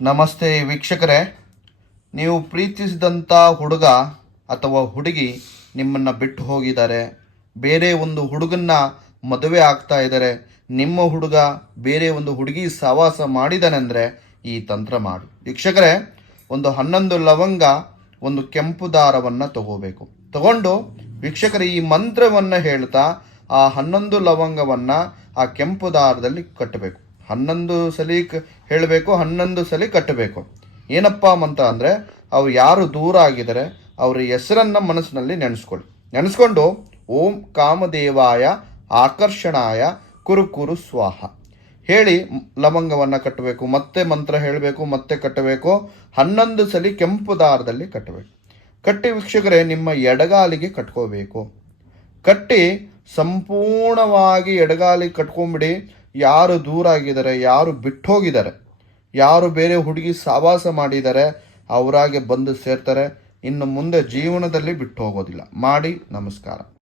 ನಮಸ್ತೆ ವೀಕ್ಷಕರೇ. ನೀವು ಪ್ರೀತಿಸಿದಂಥ ಹುಡುಗ ಅಥವಾ ಹುಡುಗಿ ನಿಮ್ಮನ್ನು ಬಿಟ್ಟು ಹೋಗಿದ್ದಾರೆ. ಬೇರೆ ಒಂದು ಹುಡುಗನ್ನ ಮದುವೆ ಆಗ್ತಾ ಇದ್ದಾರೆ. ನಿಮ್ಮ ಹುಡುಗ ಬೇರೆ ಒಂದು ಹುಡುಗಿ ಸಹವಾಸ ಮಾಡಿದಾನೆಂದರೆ ಈ ತಂತ್ರ ಮಾಡು. ವೀಕ್ಷಕರೇ, ಒಂದು ಹನ್ನೊಂದು ಲವಂಗ, ಒಂದು ಕೆಂಪು ದಾರವನ್ನು ತಗೋಬೇಕು. ತಗೊಂಡು ವೀಕ್ಷಕರೇ, ಈ ಮಂತ್ರವನ್ನು ಹೇಳ್ತಾ ಆ ಹನ್ನೊಂದು ಲವಂಗವನ್ನು ಆ ಕೆಂಪು ದಾರದಲ್ಲಿ ಕಟ್ಟಬೇಕು. ಹನ್ನೊಂದು ಸಲಿ ಹೇಳಬೇಕು, ಹನ್ನೊಂದು ಸಲಿ ಕಟ್ಟಬೇಕು. ಏನಪ್ಪ ಅಂತ ಅಂದರೆ, ಅವ್ರು ಯಾರು ದೂರ ಆಗಿದರೆ ಅವರ ಹೆಸರನ್ನ ಮನಸ್ಸಿನಲ್ಲಿ ನೆನೆಸ್ಕೊಳ್ಳಿ. ನೆನೆಸ್ಕೊಂಡು, ಓಂ ಕಾಮದೇವಾಯ ಆಕರ್ಷಣಾಯ ಕುರುಕುರು ಕುರು ಸ್ವಾಹ. ಹೇಳಿ ಲವಂಗವನ್ನ ಕಟ್ಟಬೇಕು, ಮತ್ತೆ ಮಂತ್ರ ಹೇಳಬೇಕು, ಮತ್ತೆ ಕಟ್ಟಬೇಕು, ಹನ್ನೊಂದು ಸಲಿ ಕೆಂಪು ದಾರದಲ್ಲಿ ಕಟ್ಟಬೇಕು. ಕಟ್ಟಿ ವೀಕ್ಷಕರೇ, ನಿಮ್ಮ ಎಡಗಾಲಿಗೆ ಕಟ್ಕೋಬೇಕು. ಕಟ್ಟಿ ಸಂಪೂರ್ಣವಾಗಿ ಎಡಗಾಲಿಗೆ ಕಟ್ಕೊಂಬಿಡಿ ಯಾರು ದೂರ ಆಗಿದ್ದಾರೆ, ಯಾರು ಬಿಟ್ಟು ಹೋಗಿದ್ದಾರೆ ಯಾರು ಬೇರೆ ಹುಡುಗಿ ಸಹವಾಸ ಮಾಡಿದ್ದಾರೆ ಅವರಾಗೆ ಬಂದು ಸೇರ್ತಾರೆ, ಇನ್ನು ಮುಂದೆ ಜೀವನದಲ್ಲಿ ಬಿಟ್ಟು ಹೋಗೋದಿಲ್ಲ ಮಾಡಿ ನಮಸ್ಕಾರ.